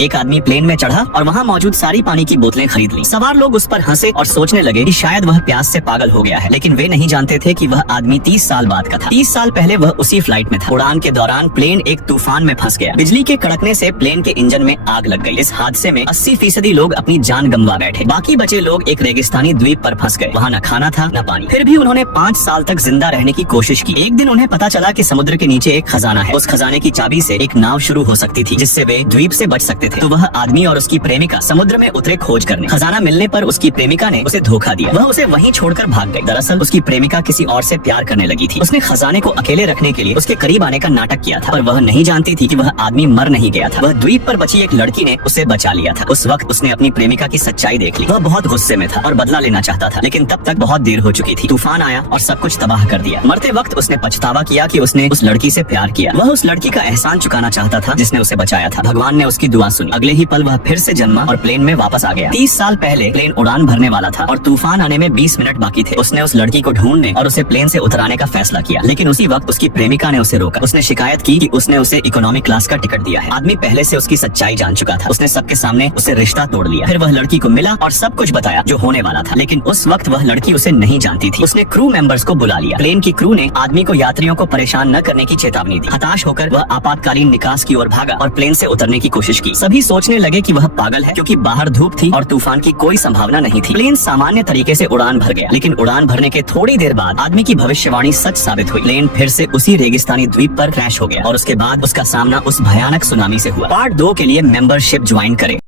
एक आदमी प्लेन में चढ़ा और वहाँ मौजूद सारी पानी की बोतलें खरीद ली। सवार लोग उस पर हंसे और सोचने लगे कि शायद वह प्यास से पागल हो गया है, लेकिन वे नहीं जानते थे कि वह आदमी 30 साल बाद का था। 30 साल पहले वह उसी फ्लाइट में था। उड़ान के दौरान प्लेन एक तूफान में फंस गया। बिजली के कड़कने से प्लेन के इंजन में आग लग गई। इस हादसे में 80% लोग अपनी जान गंवा बैठे। बाकी बचे लोग एक रेगिस्तानी द्वीप पर फंस गए। वहाँ न खाना था न पानी। फिर भी उन्होंने 5 साल तक जिंदा रहने की कोशिश की। एक दिन उन्हें पता चला कि समुद्र के नीचे एक खजाना है। उस खजाने की चाबी से एक नाव शुरू हो सकती थी, जिससे वे द्वीप से बच सकते थे। तो वह आदमी और उसकी प्रेमिका समुद्र में उतरे खोज करने। खजाना मिलने पर उसकी प्रेमिका ने उसे धोखा दिया। वह उसे वहीं छोड़कर भाग गई। दरअसल उसकी प्रेमिका किसी और से प्यार करने लगी थी। उसने खजाने को अकेले रखने के लिए उसके करीब आने का नाटक किया था, पर वह नहीं जानती थी कि वह आदमी मर नहीं गया था। वह द्वीप पर बची एक लड़की ने उसे बचा लिया था। उस वक्त उसने अपनी प्रेमिका की सच्चाई देख ली। वह बहुत गुस्से में था और बदला लेना चाहता था, लेकिन तब तक बहुत देर हो चुकी थी। तूफान आया और सब कुछ तबाह कर दिया। मरते वक्त उसने पछतावा किया कि उसने उस लड़की से प्यार किया। वह उस लड़की का एहसान चुकाना चाहता था जिसने उसे बचाया था। भगवान ने उसकी दुआ सुनी। अगले ही पल वह फिर से जन्मा और प्लेन में वापस आ गया। 30 साल पहले प्लेन उड़ान भरने वाला था और तूफान आने में 20 मिनट बाकी थे। उसने उस लड़की को ढूंढने और उसे प्लेन से उतराने का फैसला किया, लेकिन उसी वक्त उसकी प्रेमिका ने उसे रोका। उसने शिकायत की कि उसने उसे इकोनॉमी क्लास का टिकट दिया है। आदमी पहले से उसकी सच्चाई जान चुका था। उसने सबके सामने उसे रिश्ता तोड़ लिया। फिर वह लड़की को मिला और सब कुछ बताया जो होने वाला था, लेकिन उस वक्त वह लड़की उसे नहीं जानती थी। उसने क्रू मेंबर्स को बुला लिया। प्लेन की क्रू ने आदमी को यात्रियों को परेशान न करने की चेतावनी दी। हताश होकर वह आपातकालीन निकास की ओर भागा और प्लेन से उतरने की कोशिश की। सभी सोचने लगे कि वह पागल है, क्योंकि बाहर धूप थी और तूफान की कोई संभावना नहीं थी। प्लेन सामान्य तरीके से उड़ान भर गया, लेकिन उड़ान भरने के थोड़ी देर बाद आदमी की भविष्यवाणी सच साबित हुई। प्लेन फिर से उसी रेगिस्तानी द्वीप पर क्रैश हो गया और उसके बाद उसका सामना उस भयानक सुनामी से हुआ। पार्ट 2 के लिए मेंबरशिप ज्वाइन करें।